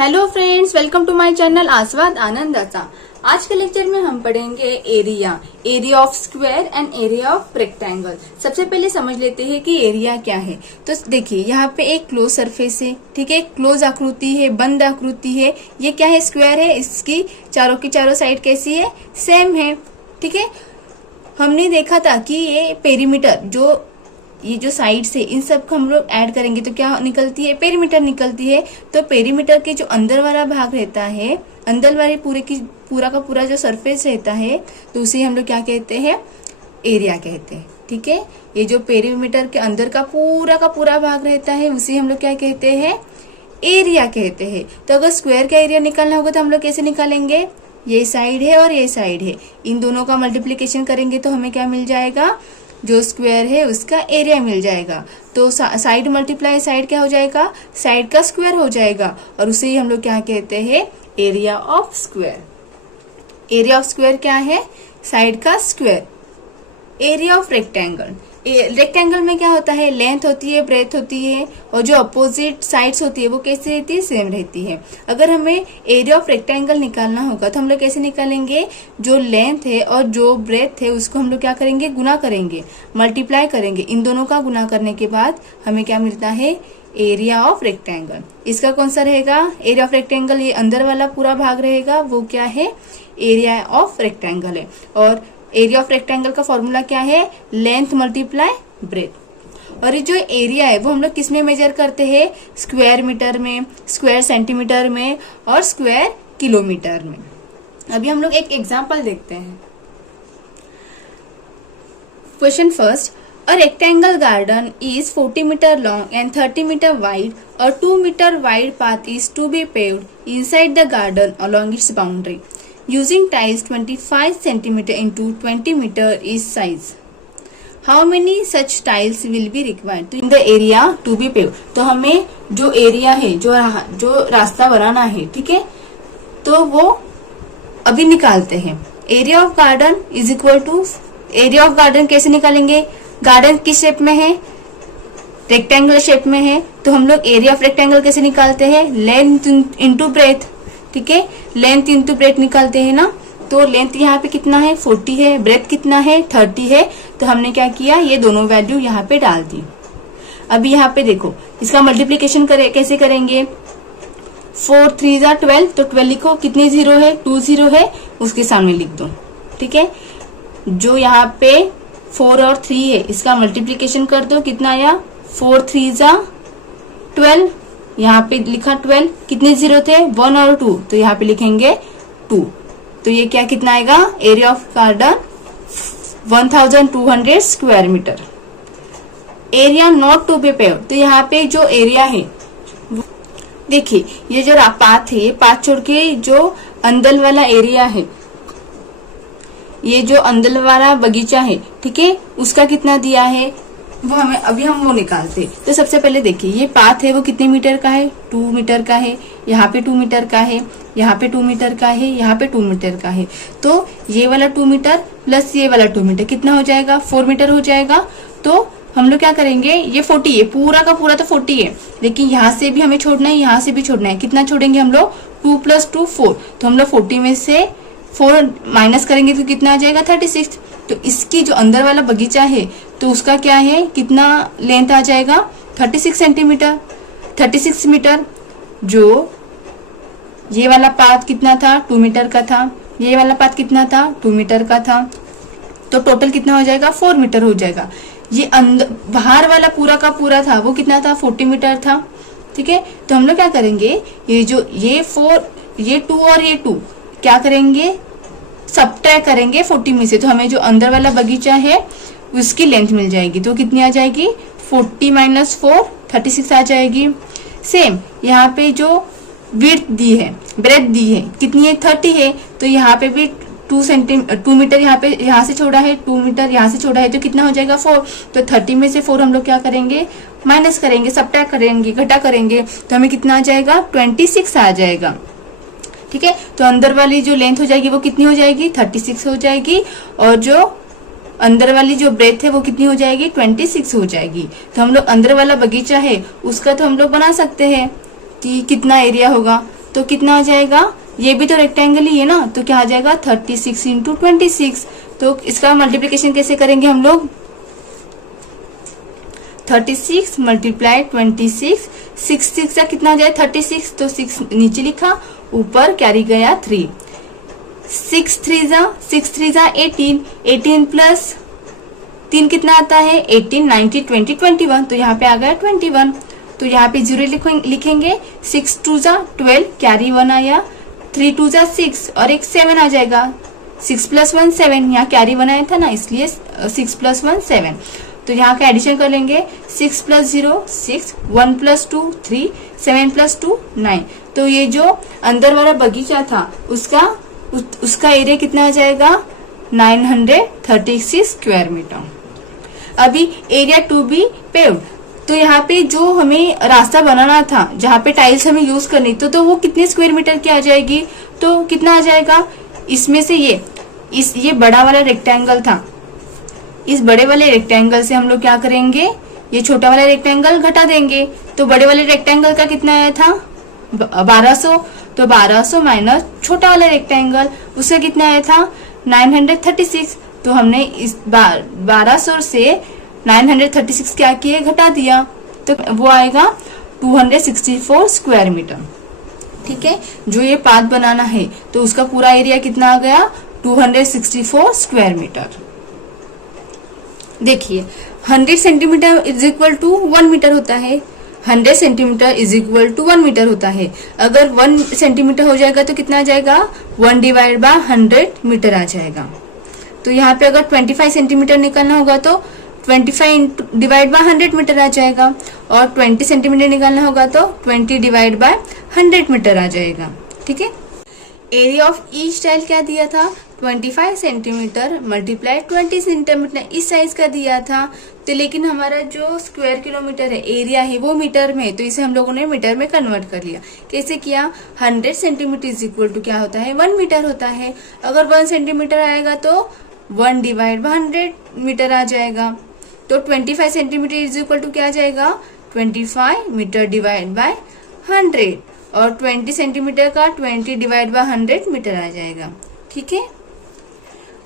Hello friends, welcome to my channel Aswad Anandacha. आज के lecture में हम पढ़ेंगे area of square and area of rectangle. सबसे पहले समझ लेते हैं कि एरिया क्या है। तो देखिए, यहाँ पे एक क्लोज सरफेस है, ठीक है, क्लोज आकृति है, बंद आकृति है। ये क्या है? स्क्वायर है। इसकी चारों की चारों साइड कैसी है? सेम है, ठीक है। हमने देखा था कि ये पेरीमीटर ये जो साइड्स है, इन सब को हम लोग ऐड करेंगे तो क्या निकलती है? पेरीमीटर निकलती है। तो पेरीमीटर के जो अंदर वाला भाग रहता है, अंदर वाले पूरा का पूरा जो सरफेस रहता है, तो उसे हम लोग क्या कहते हैं? एरिया कहते हैं, ठीक है। ये जो पेरीमीटर के अंदर का पूरा भाग रहता है, उसे हम लोग क्या कहते हैं? एरिया कहते हैं। तो अगर स्क्वायर का एरिया निकालना होगा तो हम लोग कैसे निकालेंगे? ये साइड है और ये साइड है, इन दोनों का मल्टीप्लीकेशन करेंगे तो हमें क्या मिल जाएगा? जो स्क्वायर है उसका एरिया मिल जाएगा। तो साइड मल्टीप्लाई साइड क्या हो जाएगा? साइड का स्क्वायर हो जाएगा, और उसे ही हम लोग क्या कहते हैं? Area of square. Area of square क्या है? साइड का square. Area of rectangle, rectangle में क्या होता है? लेंथ होती है, ब्रेथ होती है, और जो अपोजिट साइड्स होती है वो कैसे रहती है? सेम रहती है। अगर हमें एरिया ऑफ रेक्टेंगल निकालना होगा तो हम लोग कैसे निकालेंगे? जो लेंथ है और जो ब्रेथ है उसको हम लोग क्या करेंगे? गुना करेंगे, मल्टीप्लाई करेंगे। इन दोनों का गुना करने के बाद हमें क्या मिलता है? Area of rectangle. इसका कौन सा रहेगा? एरिया ऑफ रेक्टेंगल, ये अंदर वाला पूरा भाग रहेगा, वो क्या है? एरिया ऑफ रेक्टेंगल है। और एरिया ऑफ रेक्टेंगल का फॉर्मूला क्या है? Length multiply breath. और ये जो एरिया है वो हम लोग किस में मेजर करते हैं? स्क्वायर मीटर में, स्क्वायर सेंटीमीटर में, और स्क्वायर किलोमीटर में। अभी हम लोग एक एग्जांपल देखते हैं। Question first, a rectangle garden is 40 metre long and 30 metre wide और 2 metre wide path is to be paved inside the garden along its boundary. Using tiles 25 centimeter into 20 meter each size. How many such tiles will be required in the area to be paved? तो हमें जो area है, जो रास्ता बनाना है, ठीक है, तो वो अभी निकालते हैं। Area of garden is equal to, area of garden कैसे निकालेंगे? गार्डन किस शेप में है? रेक्टेंगल शेप में है, तो हम लोग एरिया ऑफ रेक्टेंगल कैसे निकालते हैं? लेंथ इंटू ब्रेथ, ठीक है, लेंथ इंटू ब्रेथ निकालते हैं ना। तो लेंथ यहाँ पे कितना है? 40 है, ब्रेथ कितना है? 30 है। तो हमने क्या किया? ये दोनों वैल्यू यहाँ पे डाल दी। अभी यहाँ पे देखो, इसका मल्टीप्लीकेशन कैसे करेंगे? 4 3 12, तो 12 लिखो। कितने जीरो है? 2 जीरो है, उसके सामने लिख दो, ठीक है। जो यहाँ पे 4 और 3 है, इसका मल्टीप्लीकेशन कर दो। कितना आया? 4 3 12, यहाँ पे लिखा 12। कितने जीरो थे? 1 और 2, तो यहाँ पे लिखेंगे 2। तो ये क्या कितना आएगा? Area of garden 1200 square metre. Area not to be paved, तो यहाँ पे जो एरिया है, देखिए ये जो पाथ है, ये पाथ छोड़ के जो अंदर वाला एरिया है, ये जो अंदर वाला बगीचा है, ठीक है, उसका कितना दिया है वो हमें अभी हम वो निकालते। तो सबसे पहले देखिए, ये पाथ है वो कितने मीटर का है? 2 मीटर का है। यहाँ पे 2 मीटर का है, यहाँ पे 2 मीटर का है, यहाँ पे 2 मीटर का है। तो ये वाला 2 मीटर प्लस ये वाला 2 मीटर कितना हो जाएगा? 4 मीटर हो जाएगा। तो हम लोग क्या करेंगे? ये 40 है, पूरा का पूरा तो 40 है, लेकिन यहाँ से भी हमें छोड़ना है, यहाँ से भी छोड़ना है। कितना छोड़ेंगे हम लोग? 2 + 2 4। तो हम लोग 40 में से 4 माइनस करेंगे तो कितना आ जाएगा? 36। तो इसकी जो अंदर वाला बगीचा है, तो उसका क्या है? कितना लेंथ आ जाएगा? 36 सेंटीमीटर, 36 मीटर। जो ये वाला पाथ कितना था? 2 मीटर का था। ये वाला पाथ कितना था? 2 मीटर का था। तो टोटल कितना हो जाएगा? 4 मीटर हो जाएगा। ये अंदर बाहर वाला पूरा का पूरा था, वो कितना था? 40 मीटर था, ठीक है। तो हम लोग क्या करेंगे? ये 4, ये 2 और ये 2 क्या करेंगे? सबट्रैक्ट करेंगे 40 में से। तो हमें जो अंदर वाला बगीचा है उसकी लेंथ मिल जाएगी। तो कितनी आ जाएगी? 40 - 4 36 आ जाएगी। सेम यहाँ पे जो विड्थ दी है, ब्रेथ दी है, कितनी है? 30 है। तो यहाँ पे भी 2 मीटर यहाँ से छोड़ा है, 2 मीटर यहाँ से छोड़ा है, तो कितना हो जाएगा? 4। तो 30 में से 4 हम लोग क्या करेंगे? माइनस करेंगे, सबट्रैक्ट करेंगे, घटा करेंगे। तो हमें कितना आ जाएगा? 26 आ जाएगा, ठीक है। तो अंदर वाली जो लेंथ हो जाएगी वो कितनी हो जाएगी? 36 हो जाएगी। और जो अंदर वाली जो ब्रेथ है वो कितनी हो जाएगी? 26 हो जाएगी। तो हम लोग अंदर वाला बगीचा है उसका तो हम लोग बना सकते हैं कि कितना एरिया होगा। तो कितना आ जाएगा, ये भी तो रेक्टेंगल ही है ना, तो क्या आ जाएगा 36 इंटू 26। तो इसका मल्टीप्लीकेशन कैसे करेंगे हम लोग, 36 मल्टीप्लाई 26, 6 का कितना आ जाए 36, तो 6 नीचे लिखा, ऊपर कैरी गया 3, 6 3 जा 18, 18 प्लस 3 कितना आता है 18, 19 20 21, तो यहाँ पे आ गया 21। तो यहाँ पे 0 लिखेंगे, 6 2 जा 12, कैरी 1 आया, 3 2 जा 6 और एक 7 आ जाएगा, 6 प्लस 1 7, यहाँ कैरी 1 आया था ना, इसलिए 6 प्लस 1 7। तो यहाँ का एडिशन कर लेंगे, 6 प्लस 0 6, 1 प्लस 2 3, 7 प्लस 2 9। तो ये जो अंदर वाला बगीचा था उसका एरिया कितना आ जाएगा 936 स्क्वायर मीटर। अभी एरिया टू बी पेव्ड, तो यहाँ पे जो हमें रास्ता बनाना था, जहाँ पे टाइल्स हमें यूज करनी तो वो कितने स्क्वायर मीटर की आ जाएगी, तो कितना आ जाएगा, इसमें से ये बड़ा वाला रेक्टेंगल था, इस बड़े वाले रेक्टेंगल से हम लोग क्या करेंगे, ये छोटा वाला रेक्टेंगल घटा देंगे। तो बड़े वाले रेक्टेंगल का कितना आया था 1200, तो 1200 माइनस छोटा वाला रेक्टेंगल, उसका कितना आया था 936। तो हमने इस 1200 से 936 क्या किए, घटा दिया, तो वो आएगा 264 स्क्वायर मीटर। ठीक है, जो ये पाथ बनाना है तो उसका पूरा एरिया कितना आ गया 264 स्क्वायर मीटर। देखिए 100 centimetre is equal to 1 metre होता है, 100 centimetre is equal to 1 metre होता है। अगर 1 सेंटीमीटर हो जाएगा तो कितना आ जाएगा 1 डिवाइड बाय 100 मीटर आ जाएगा। तो यहाँ पे अगर 25 सेंटीमीटर निकालना होगा तो 25 डिवाइड बाय 100 मीटर आ जाएगा, और 20 सेंटीमीटर निकालना होगा तो 20 डिवाइड बाय 100 मीटर आ जाएगा। ठीक है, एरिया ऑफ ईच टाइल क्या दिया था 25 सेंटीमीटर मल्टीप्लाई 20 सेंटीमीटर, इस साइज का दिया था। तो लेकिन हमारा जो स्क्वायर किलोमीटर है, एरिया है, वो मीटर में, तो इसे हम लोगों ने मीटर में कन्वर्ट कर लिया। कैसे किया, 100 सेंटीमीटर इज इक्वल टू क्या होता है 1 मीटर होता है। अगर 1 सेंटीमीटर आएगा तो 1 डिवाइड बाय 100 मीटर आ जाएगा। तो 25 सेंटीमीटर इज इक्वल टू क्या आ जाएगा 25 मीटर डिवाइड बाय 100, और 20 सेंटीमीटर का 20 डिवाइड बाय 100 मीटर आ जाएगा। ठीक है,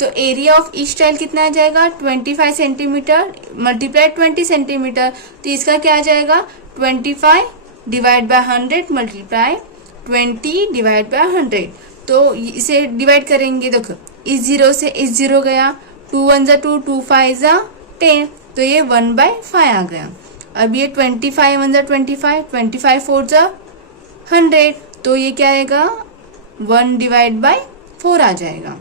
तो एरिया ऑफ ईच टाइल कितना आ जाएगा 25 सेंटीमीटर मल्टीप्लाई 20 सेंटीमीटर, तो इसका क्या आ जाएगा 25 divide by 100 multiply 20 divide by 100। तो इसे डिवाइड करेंगे, देखो इस 0 से इस 0 गया, 2 1 जा 2, 2 5 जा 10, तो ये 1/5 आ गया। अब ये 25 1 जा 25, 25 4 जा 100, तो ये क्या आएगा 1 डिवाइड बाय 4 आ जाएगा।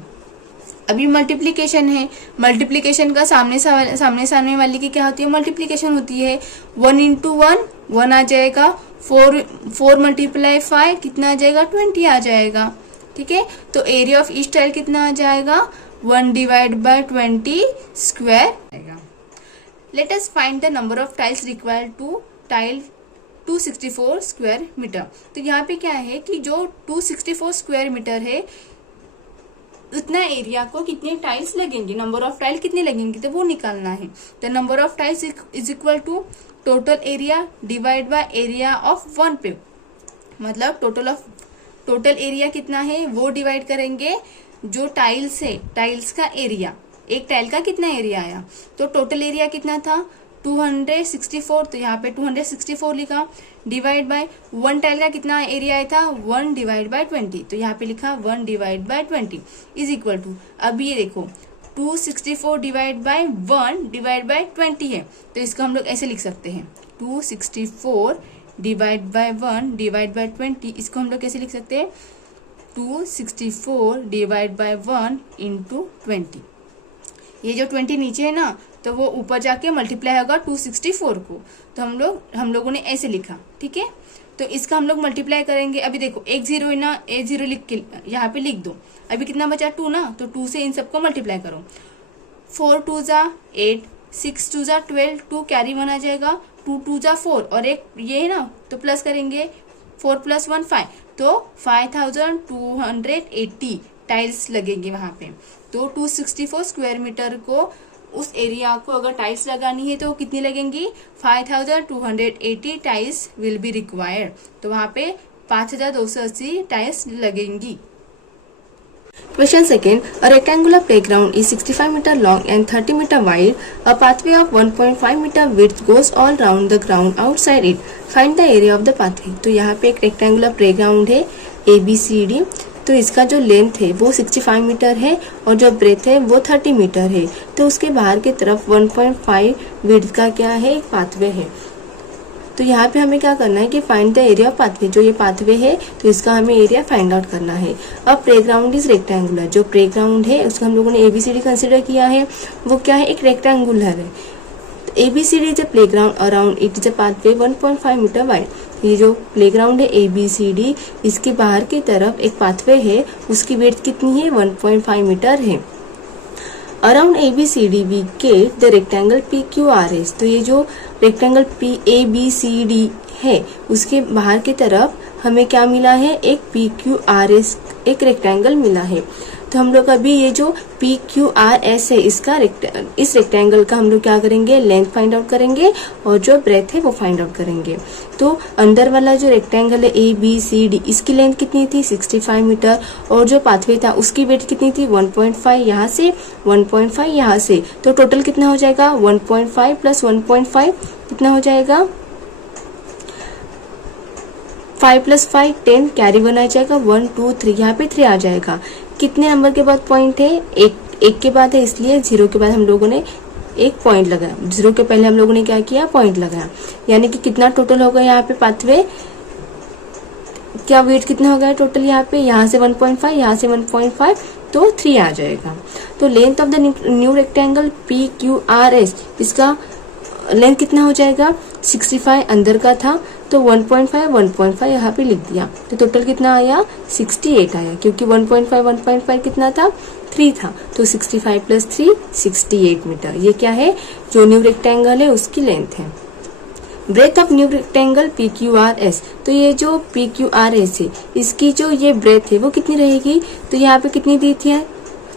अभी मल्टीप्लीकेशन है, मल्टीप्लीकेशन का सामने वाली की क्या होती है मल्टीप्लीकेशन होती है, 1 इंटू 1 1 आ जाएगा, 4 मल्टीप्लाई 5 कितना आ जाएगा 20 आ जाएगा। ठीक है, तो एरिया ऑफ ईच टाइल कितना आ जाएगा 1 डिवाइड बाय 20 स्क्वायर आएगा। Let us find the number of tiles required to tile 264 square metre. तो यहाँ पे क्या है कि जो 264 स्क्वायर मीटर है उतना एरिया को कितने टाइल्स लगेंगे, नंबर ऑफ टाइल कितने लगेंगे, तो वो निकालना है। The number of tiles is equal to total area divide by area of 1 पे, मतलब टोटल एरिया कितना है वो डिवाइड करेंगे जो टाइल्स है, टाइल्स का एरिया, एक टाइल का कितना एरिया आया। तो टोटल एरिया कितना था 264, तो यहाँ पे 264 लिखा, डिवाइड बाय 1 टाइल का कितना एरिया आया था 1 डिवाइड बाय 20, तो यहाँ पे लिखा 1 divide by 20 is equal to, अब ये देखो 264 डिवाइड बाय 1 डिवाइड बाय 20 है, तो इसको हम लोग ऐसे लिख सकते हैं 264 डिवाइड बाय 1 डिवाइड बाय 20, इसको हम लोग कैसे लिख सकते हैं 264 डिवाइड बाय 1 इंटू 20। ये जो 20 नीचे है ना, तो वो ऊपर जाके मल्टीप्लाई होगा 264 को, तो हम लोगों ने ऐसे लिखा। ठीक है, तो इसका हम लोग मल्टीप्लाई करेंगे। अभी देखो एक 0 है ना, एक 0 लिख के यहाँ पे लिख दो। अभी कितना बचा 2 ना, तो 2 से इन सबको मल्टीप्लाई करो, 4 2 जा 8, 6 2 जा 12, 2 कैरी 1 आ जाएगा, 2 2 जा 4 और एक ये है ना, तो प्लस करेंगे 4 + 1 5, तो 5280 टाइल्स लगेंगे वहां पे। तो 264 स्क्वायर मीटर को उस एरिया को अगर टाइल्स लगानी है तो कितनी लगेंगी 5280 टाइल्स विल बी रिक्वायर्ड। तो वहां पे 5280 टाइल्स लगेंगी। Question second, a rectangular playground is 65 meter long and 30 meter wide. A pathway of 1.5 meter width goes all round the ground outside it. Find the area of the pathway. तो यहाँ पे एक rectangular playground है ABCD। तो इसका जो length है वो 65 मीटर है और जो ब्रेथ है वो 30 मीटर है। तो उसके बाहर की तरफ 1.5 विड्थ का क्या है, एक पाथवे है। तो यहाँ पे हमें क्या करना है कि find the area of pathway. जो ये पाथवे है तो इसका हमें एरिया फाइंड आउट करना है। अब प्लेग्राउंड इज रेक्टेंगुलर, जो प्लेग्राउंड है उसको हम लोगों ने ABCD कंसिडर किया है, वो क्या है, एक रेक्टेंगुलर है। ABCD is a playground around it is a pathway 1.5 metre wide. ये जो प्लेग्राउंड है ABCD, इसके बाहर की तरफ एक पाथवे है, उसकी विड्थ कितनी है, 1.5 मीटर है। Around ABCD we get the rectangle PQRS। तो ये जो रेक्टेंगल ABCD है उसके बाहर की तरफ हमें क्या मिला है, एक PQRS, एक रेक्टेंगल मिला है। तो हम लोग अभी ये जो PQRS है इस रेक्टेंगल का हम लोग क्या करेंगे, लेंथ फाइंड आउट करेंगे और जो ब्रेथ है वो फाइंड आउट करेंगे। तो अंदर वाला जो रेक्टेंगल है ABCD, इसकी लेंथ कितनी थी, 65 मीटर और जो पाथवे था उसकी विड्थ कितनी थी, 1.5 यहाँ से 1.5 यहाँ से। तो टोटल कितना हो जाएगा, 1.5 प्लस 1.5 कितना हो जाएगा, 5 प्लस 5 10, कैरी 1 आ जाएगा, 1 2 3, यहाँ पे 3 आ जाएगा। कितने नंबर के बाद पॉइंट है, एक के बाद है, इसलिए 0 के बाद हम लोगों ने एक पॉइंट लगाया। 0 के पहले हम लोगों ने क्या किया, पॉइंट लगाया। यानी कि कितना टोटल होगा यहाँ पे पाथवे, क्या वेट कितना हो गया टोटल यहाँ पे, यहाँ से 1.5 यहाँ से 1.5 तो 3 आ जाएगा। तो length of the new rectangle PQRS, इसका लेंथ कितना हो जाएगा, 65 अंदर का था तो 1.5 यहाँ पे लिख दिया। तो टोटल कितना आया, 68 आया, क्योंकि 1.5 कितना था, 3 था। तो 65 प्लस 3 68 मीटर। ये क्या है, जो न्यू रेक्टेंगल है उसकी लेंथ है। Breadth of new rectangle PQRS। तो ये जो PQRS है इसकी जो ये ब्रेथ है वो कितनी रहेगी, तो यहाँ पे कितनी दी थी,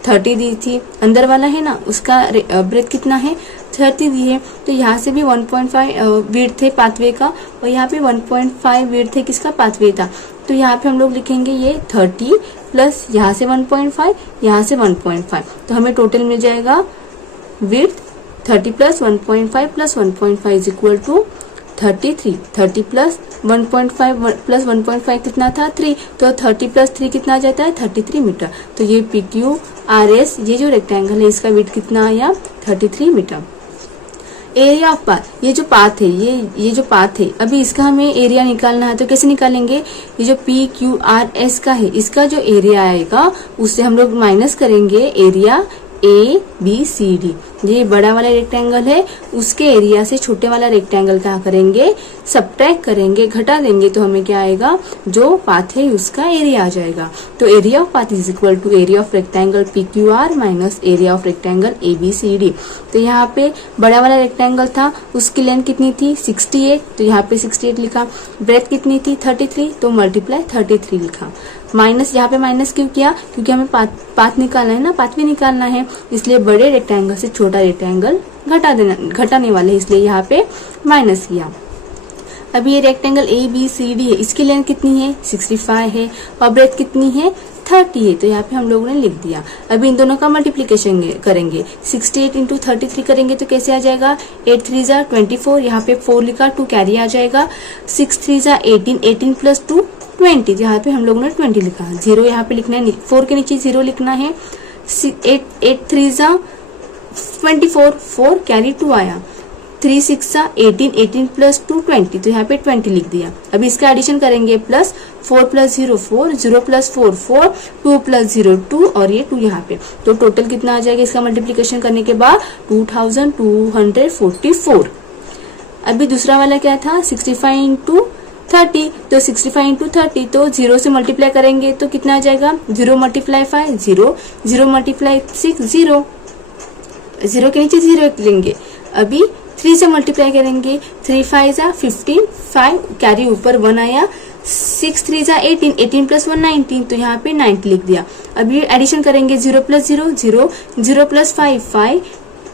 30 दी थी। अंदर वाला है ना उसका ब्रेथ कितना है, 30 दी है। तो यहाँ से भी 1.5 विड्थ है पाथवे का और यहाँ पे 1.5 विड्थ है किसका, पाथवे था। तो यहाँ पे हम लोग लिखेंगे ये 30 प्लस यहाँ से 1.5 यहाँ से 1.5, तो हमें टोटल मिल जाएगा width 30 plus 1.5 plus 1.5 is equal to 33। 30 plus 1.5 plus 1.5 कितना था, 3। तो 30 प्लस 3 कितना आ जाता है, 33 मीटर। तो ये PQRS, ये जो रेक्टेंगल है इसका विड्थ कितना आया, 33 मीटर। एरिया ऑफ पाथ, ये जो पाथ है ये जो पाथ है, अभी इसका हमें एरिया निकालना है। तो कैसे निकालेंगे, ये जो PQRS का है इसका जो एरिया आएगा उससे हम लोग माइनस करेंगे एरिया ABCD। ये बड़ा वाला रेक्टेंगल है उसके एरिया से छोटे वाला रेक्टेंगल क्या करेंगे, सब्ट्रैक्ट करेंगे, घटा देंगे। तो हमें क्या आएगा, जो पाथ है उसका एरिया आ जाएगा। तो area of path is equal to area of rectangle PQR minus area of rectangle ABCD। तो यहाँ पे बड़ा वाला रेक्टेंगल था उसकी लेंथ कितनी थी, 68। तो यहाँ पे 68 लिखा। ब्रेथ कितनी थी, 33, तो मल्टीप्लाई 33 लिखा। माइनस, यहाँ पे माइनस क्यों किया, क्योंकि हमें पाथ निकालना है ना, पाथवे निकालना है, इसलिए बड़े रेक्टेंगल से छोटा रेक्टेंगल घटाने वाले, इसलिए यहाँ पे माइनस किया। अभी ये रेक्टेंगल ABCD है, इसकी लेंथ कितनी है, 65 है और ब्रेथ कितनी है, 30 है। तो यहाँ पे हम लोगों ने लिख दिया। अभी इन दोनों का मल्टीप्लीकेशन करेंगे, 68 इंटू 33 करेंगे तो कैसे आ जाएगा, 8 3 जा 24, यहाँ पे 4 लिखा, 2 कैरी आ जाएगा, 6 3 जा 18, 18 प्लस 2 20, यहाँ पे हम लोगों ने 20 लिखा। 0 यहाँ पे लिखना है, 4 के नीचे 0 लिखना है। 8 3 जा 24, 4 कैरी 2 आया, 3 6 जा 18, 18 प्लस 2 20, तो यहाँ पे 20 लिख दिया। अभी इसका एडिशन करेंगे, प्लस 4 प्लस 0 4, 0 प्लस 4 4, 2 प्लस 0 2 और ये 2 यहाँ पे। तो टोटल कितना आ जाएगा इसका मल्टीप्लीकेशन करने के बाद, 2244। अभी दूसरा वाला क्या था, 65 इंटू 30, तो 65 इंटू 30, तो 0 से मल्टीप्लाई करेंगे तो कितना आ जाएगा, 0 मल्टीप्लाई 5 0, 0 मल्टीप्लाई 6 0, 0 के नीचे 0 लेंगे। अभी 3 से मल्टीप्लाई करेंगे, 3 5 जा 15, 5 कैरी ऊपर 1 आया, 6 3 जा 18, 18 प्लस 1 19, तो यहाँ पे 90 लिख दिया। अभी एडिशन करेंगे, 0 प्लस 0 0, 0 प्लस 5 5,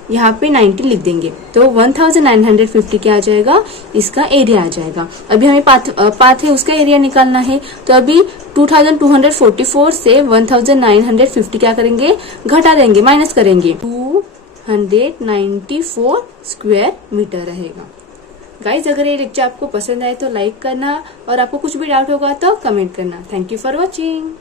यहाँ पे 90 लिख देंगे तो 1950 क्या आ जाएगा, इसका एरिया आ जाएगा। अभी हमें पाथ है उसका एरिया निकालना है, तो अभी 2244 से 1950 क्या करेंगे, घटा देंगे, माइनस करेंगे, 294 स्क्वायर मीटर रहेगा। गाइज अगर ये लेक्चर आपको पसंद आए तो लाइक करना, और आपको कुछ भी डाउट होगा तो कमेंट करना। Thank you for watching.